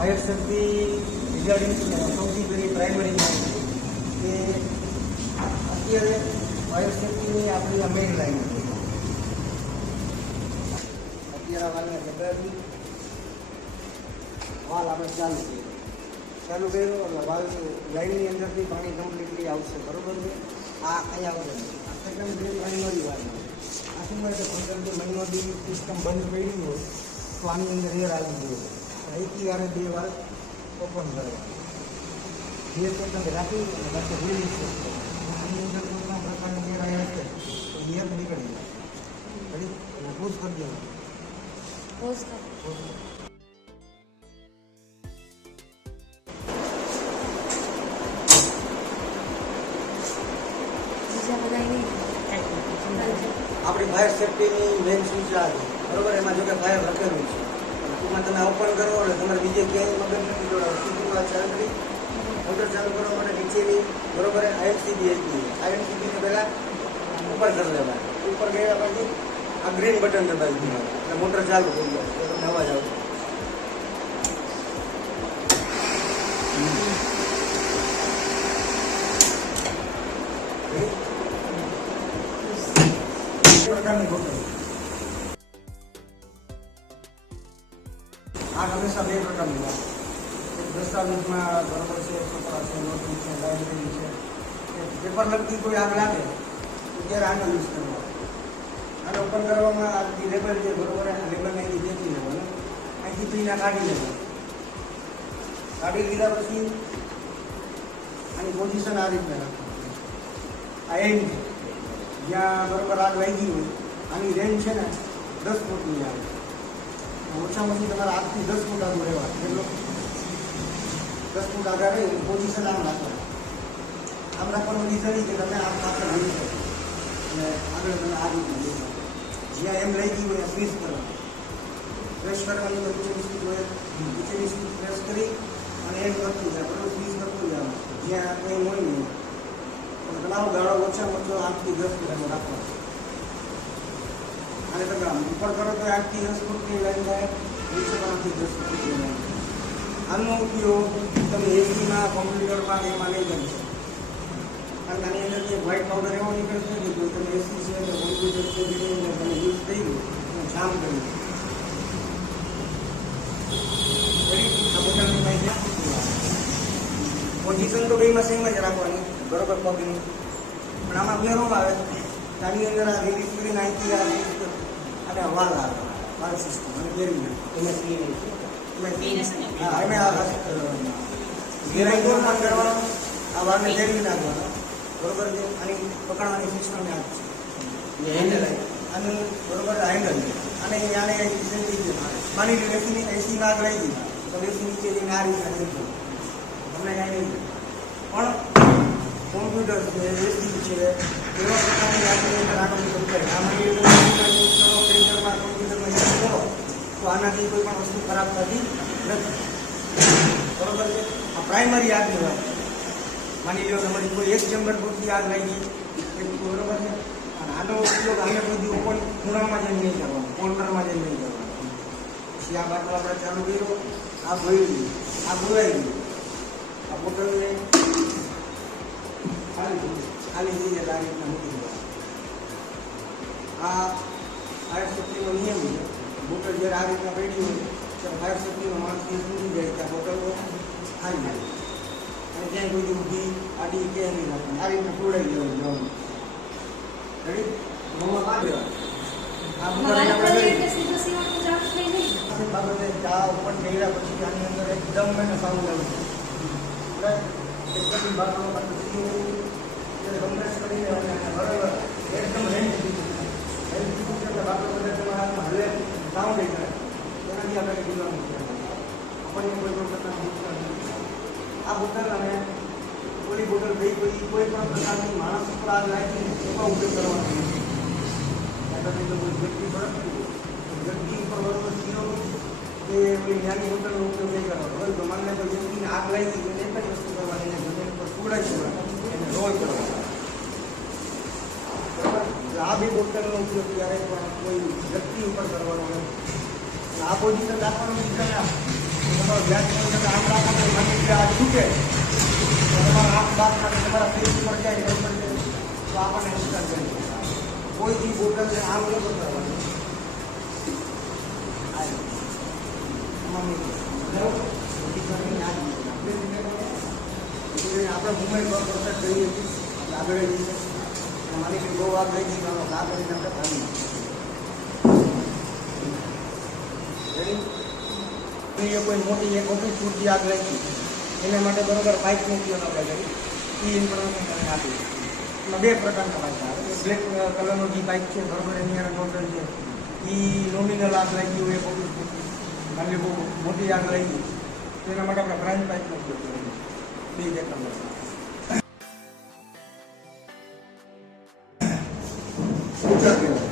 Fire safety regarding સૌથી પહેલી પ્રાઇમરીમાં કે અત્યારે ફાયર સેફટીની આપણી આ મેઇન લાઈન હતી. અત્યારે આ વાલને જગાવી વાલ આપણે ચાલુ કર્યું એટલે વાલ લાઈનની અંદરથી પાણી કમ્પ્લીટલી આવશે. બરાબર છે. આ અહીંયા આવશે આ સેકન્ડ બે મહિનોની વાર આથી માટે 15 મહિનોની સિસ્ટમ બંધ પડી હોય તો આની અંદર એર આવી ગયો એકી વારે 2 વાર ઓપન કરવા 2 સેકન્ડ રાખી અને પાછું રિલીઝ કરશે. આની અંદર કોઈ પણ પ્રકારની એર આવી હશે તો એર નીકળી જાય. રેડી અને પોઝ કરી દેવાનું. પોઝ કર. આપણી ફાયર સેફટીની મેઇન સૂચના છે. બરાબર. એમાં જો કે ફાયર લખેલું છે ટૂંકમાં તમે ઓપન કરો એટલે તમારે બીજે ક્યાંય મગજ નથી જોડાવું. સીધું આ ચાલુ કરી મોટર ચાલુ કરવા માટે નીચેની બરાબર આઈએમસીબી હતી. આઈએમસીબીને પહેલાં ઉપર કરી લેવાય. ઉપર ગયા પછી આ ગ્રીન બટન દબાવી દેવાનું એટલે મોટર ચાલુ થઈ જાય તો તમને અવાજ આવશે. પ્રકારની બોટલ આ હંમેશા 2 પ્રકારની હોય. દસ્તાવેજમાં બરાબર છે, છોકરા છે, નોટબુક છે, લાઇબ્રેરી છે, પેપર લગતી કોઈ આગ લાગે તો ત્યારે આનો યુઝ કરવાનો. આને ઓપન કરવામાં આ લેબલ છે બરાબર લેબલને અહીંથી દેખી લેવાનું. અહીંથી પીના કાઢી લેવાનું. કાઢી લીધા પછી આની પોઝિશન આ રીતના રાખવાની. આ એન્ડ જ્યાં બરાબર આગ લાગી હોય આની રેન્જ છે ને 10 ફૂટની આવે. ઓછામાં ઓછી તમારે 8 થી 10 ફૂટ આગળ રહેવા એટલો 10 ફૂટ આગળ રહી પોઝિશન આમ રાખવાનું. આમ રાખવાનું રીઝન એ કે તમે આમ પાછળ હલી શકો અને આગળ તમે આ રીતના લઈ શકો. જ્યાં એમ લઈ ગઈ હોય ફ્રીઝ કરવાનું. પ્રેસ કરવાની તો નીચેની સ્વીચ હોય નીચેની સ્વીચ પ્રેસ કરી અને એમ કરતું જાય બરાબર ફ્રીઝ કરતું જવાનું. જ્યાં કંઈ હોય નહીં તમારો ગાળો ઓછામાં ઓછો 8 થી 10 ફૂટ રાખવાનો. અને તમે ઉપર કરો તો 8 થી 10 ફૂટની લાઈન થાય, નીચે 5 થી 10 ફૂટની લાઈન થાય. આનો ઉપયોગ તમે એસીમાં કોમ્પ્યુટરમાં એમાં નહીં કરી શકો. કારણ કે આની અંદર જે વ્હાઇટ પાવડર એવો નીકળશે ને તો તમે એસી છે કે કોમ્પ્યુટર છે કે તમે યુઝ થઈ ગયું તો જામ કરી આ બોટલની માહિતી પોઝિશન તો બેમાં સેમ જ રાખવાની બરોબર પગની. પણ આમાં ફેરો આવે આની અંદર આ રિલીઝ કરીને અહીંથી આ અને વાલ આવે વાલ સિસ્ટમ અને ગેરી હા એમ આ ગેરાઈ પણ કરવાનો આ વાલને ગેરી નાખવાનો બરોબર છે. આની પકડવાની સિસ્ટમ આ છે હેન્ડલ આનું બરોબર હેન્ડલ અને આને માની લો એસીની આગ લઈ ગઈ તો એસી નીચે જઈને આ રીતે તમને કાંઈ નહીં પણ કોમ્પ્યુટર છે એસી છે એવા પ્રકારની આગળની અંદર આગળ સમજાય. આમાં પ્રિન્ટરમાં કોમ્પ્યુટરમાં યુઝ કરો તો આનાથી કોઈ પણ વસ્તુ ખરાબ થતી નથી. બરોબર છે. આ પ્રાઇમરી આગની વાત. માની લો તમારી કોઈ એક ચેમ્બર પૂરતી આગ લાગી બરોબર છે. અને આનો ઉપયોગ અમે બધી ઓપન ખૂણામાં જઈને નહીં કરવાનો, કોર્નરમાં જઈને નહીં કરવાનો. પછી આ બાટલો આપણે ચાલુ કર્યો આ ભર્યું આ ભરાઈ ગયું આ બોટલને ખાલી થઈ જાય આ રીતના મૂકી દેવા. આ ફાયર સેફ્ટીનો નિયમ છે. બોટલ જ્યારે આ રીતના પડી હોય ત્યારે ફાયર સેફ્ટીનો માણસ સમજી જાય કે આ બોટલો ખાલી જાય અને ક્યાંય કોઈ ઊભી આડી ક્યાંય નહીં રાખવાની. આ રીતના તોડાઈ જવાનું. રેડી મોમાં પાડી દેવાનું. આ બાબતે ચા ઓપન કર્યા પછી આની અંદર એકદમ એને સારું લાગે એક બધી બાટલો કમ્પ્રેસ કરી દેવાની બરાબર એકદમ રેન્જ બાટલો બધા તમારા હાથમાં હલે સાઉન્ડ થાય એનાથી આપણે ગુલામ આપણને કોઈ પણ પ્રકારની નુકસાન નથી. આ બોટલ અને ઓલી બોટલ ગઈ પછી કોઈ પણ પ્રકારની માણસ ઉપર આગ લાગી એમાં ઉપયોગ કરવાનો નથી. કોઈ વ્યક્તિ ફરક વ્યક્તિ ઉપર બરોબર ઝીરો કે ઓલી નાની બોટલનો ઉપયોગ નહીં કરવાનો હોય તો માનને કોઈ વ્યક્તિને આગ લાગી તો એક જ વસ્તુ કરવાની એને જમીન પર સુવડાવી દેવાનું એને રોલ કરવાનો. આ બે બોટલનો ઉપયોગ ક્યારેય પણ કોઈ વ્યક્તિ ઉપર કરવાનો નથી. આ પોઝિશન રાખવાનું બીજા તમારો જ્યાં સુધી તમે આમ રાખો તો માની લો આ છૂટે તો તમારા હાથ બાદ માટે તમારા ફેસ ઉપર જાય તો આપણને નુકસાન કરી કોઈ બી બોટલને આમ ન કરવાની. આપણે મુંબઈ પ્રોસેસ કરીએ છીએ આગળ જઈએ મારી બહુ વાત લઈ ગઈ તો આ કરીને આપણે ભાગી કોઈ મોટી એક ઓફિસ પૂરતી આગ લાગી એના માટે બરોબર પાઇપનો ઉપયોગ આપણે કરી એ ઇન્ફોર્મેશન તમને આપી. એમાં બે પ્રકારના પાઇપ આવે. બ્લેક કલરનો જે પાઇપ છે બરોબર એની અંદર ટોટલ છે એ નોમિનલ આગ લાગી હોય એક ઓફિસ પૂરતી કારણ કે બહુ મોટી આગ લાગી તો એના માટે આપણે બ્રાન્ચ પાઇપનો ઉપયોગ કરીએ. બે પ્રકારના સ્કૂટર કહેવાય.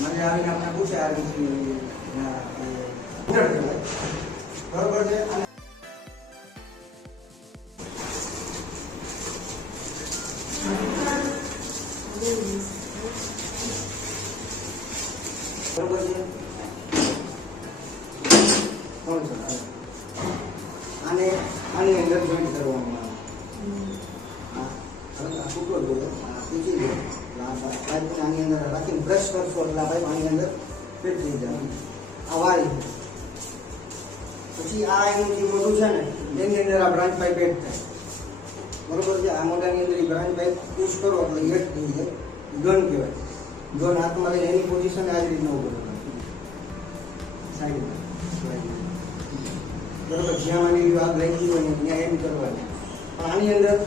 મને આવીને આપણે પૂછે આ સ્કૂટર કહેવાય બરોબર છે. અને બરોબર છે કોણ છે આને આની અંદર જોઈન્ટ કરવાનું આવે છૂટો જોઈએ પીચી જોઈએ પાઇપ આની અંદર રાખીને બ્રશ કરશો એટલે આ પાઇપ આની અંદર ફિટ થઈ જાય. આ વાળી પછી આ એનું જે મોટું છે ને એની અંદર આ બ્રાન્ચ પાઇપ એડ થાય બરોબર છે. આ મોટાની અંદર બ્રાન્ચ પાઇપ પુશ કરો એટલે એડ થઈ જાય. ગન કહેવાય. ગન હાથમાં લઈને એની પોઝિશન આ જ રીતના ઉભો સાઈડમાં બરોબર. જ્યાં આની આગ લાગી હોય ને ત્યાં એમ કરવાની. પણ આની અંદર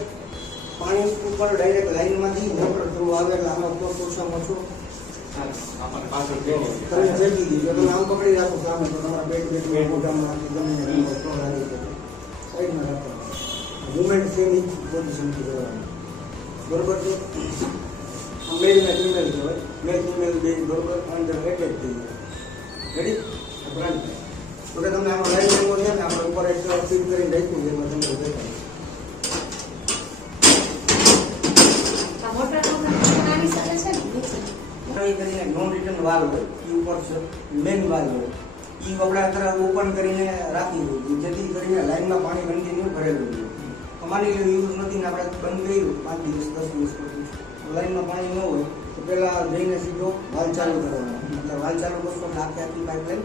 પાણી ઉપર ડાયરેક્ટ લાઈનમાંથી મોટર થ્રુ આવે એટલે આમાં તો ઓછામાં ઓછું તમે જલ્દી દીધો તમે આમ પકડી રાખો સામે તો તમારા બેટ મોઢામાં ગમે સાઈડમાં રાખો. મુવમેન્ટ સેમ પોઝિશનથી કરવાની બરોબર છે. મેલ ને ફિમેલ કહેવાય. મેલ ફિમેલ બે બરોબર અંદર એટેચ થઈ જાય. રેડી બ્રાન્ચ તો કે તમને આમાં લાઈન લેવો છે ને આપણે ઉપર એક ફીટ કરીને રાખ્યું જેમાં તમને દેખાય. કરીને નોન રિટર્ન વાલ હોય એ ઉપર મેન વાલ હોય એ આપણે અત્યારે ઓપન કરીને રાખી દઈએ જેથી કરીને લાઈનમાં પાણી કન્ટિન્યુ ભરેલું હોય. તો માની લો યુઝ નથી ને આપણે બંધ કર્યું 5 દિવસ 10 દિવસ પછી લાઈનમાં પાણી ન હોય તો પહેલાં જઈને સીધો વાલ ચાલુ કરવાનો. એટલે વાલ ચાલુ કરશો એટલે આખી પાઇપલાઇન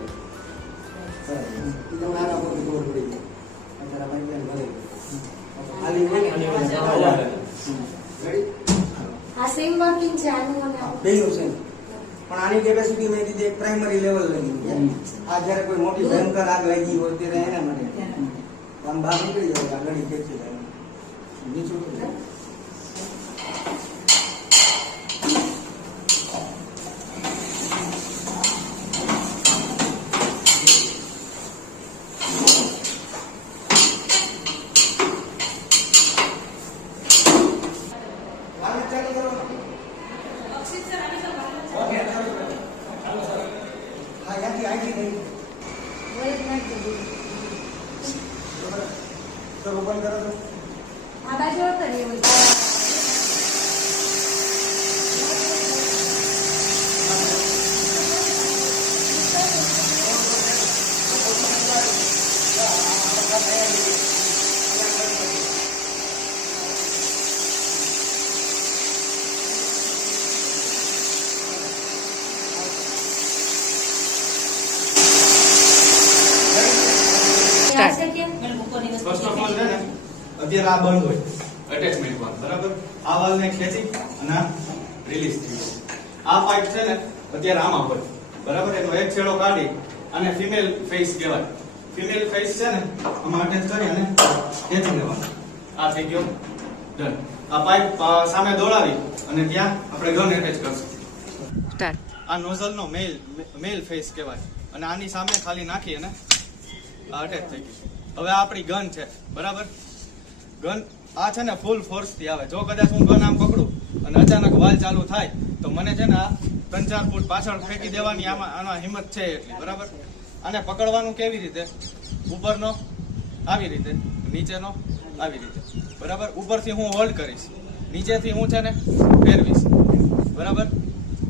કરાવી તમને આના પર ખબર પડી જાય અત્યારે પાઇપલાઇન ભરે ખાલી રેડી. આ સેમ વર્કિંગ છે આનું અને બેયનું સેમ પણ આની કેપેસિટી મેં કીધી એક પ્રાઇમરી લેવલ લગી છે. આ જ્યારે કોઈ મોટી ભયંકર આગ લાગી હોય ત્યારે એના માટે આમ બહાર નીકળી જાય આગળ ખેંચી જાય નીચું ઓપન કરો તો આ બાજુ કરીએ ફર્સ્ટ ઓફ ઓલ છે ને અત્યારે આ બંધ હોય અટેચમેન્ટ વાલ બરાબર. આ વાલને ખેંચી અને રિલીઝ થઈ જાય. આ પાઇપ છે ને અત્યારે આમાં હોય બરાબર. એનો એક છેડો કાઢી અને ફિમેલ ફેસ કહેવાય. ફિમેલ ફેસ છે ને આમાં અટેચ કરી અને ખેંચી લેવાનો. આ થઈ ગયો ડન. આ પાઇપ સામે દોડાવી અને ત્યાં આપણે ગન એટેચ કરશું. સ્ટાર્ટ. આ નોઝલનો મેલ ફેસ કહેવાય અને આની સામે ખાલી નાખી અને અટેચ થઈ ગયું. હવે આ આપણી ગન છે બરાબર. ગન આ છે ને ફૂલ ફોર્સ થી આવે. જો કદાચ હું ગન આમ પકડું અને અચાનક વાલ ચાલુ થાય તો મને છે ને આ 3-4 ફૂટ પાછળ ફેંકી દેવાની આમાં હિંમત છે એટલી બરાબર. આને પકડવાનું કેવી રીતે? ઉપરનો આવી રીતે, નીચેનો આવી રીતે બરાબર. ઉપરથી હું હોલ્ડ કરીશ, નીચેથી હું છે ને ફેરવીશ બરાબર.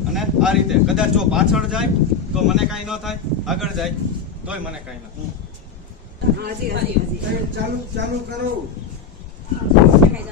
અને આ રીતે કદાચ જો પાછળ જાય તો મને કાંઈ ન થાય, આગળ જાય તોય મને કઈ નથી. ચાલુ કરો. શકાય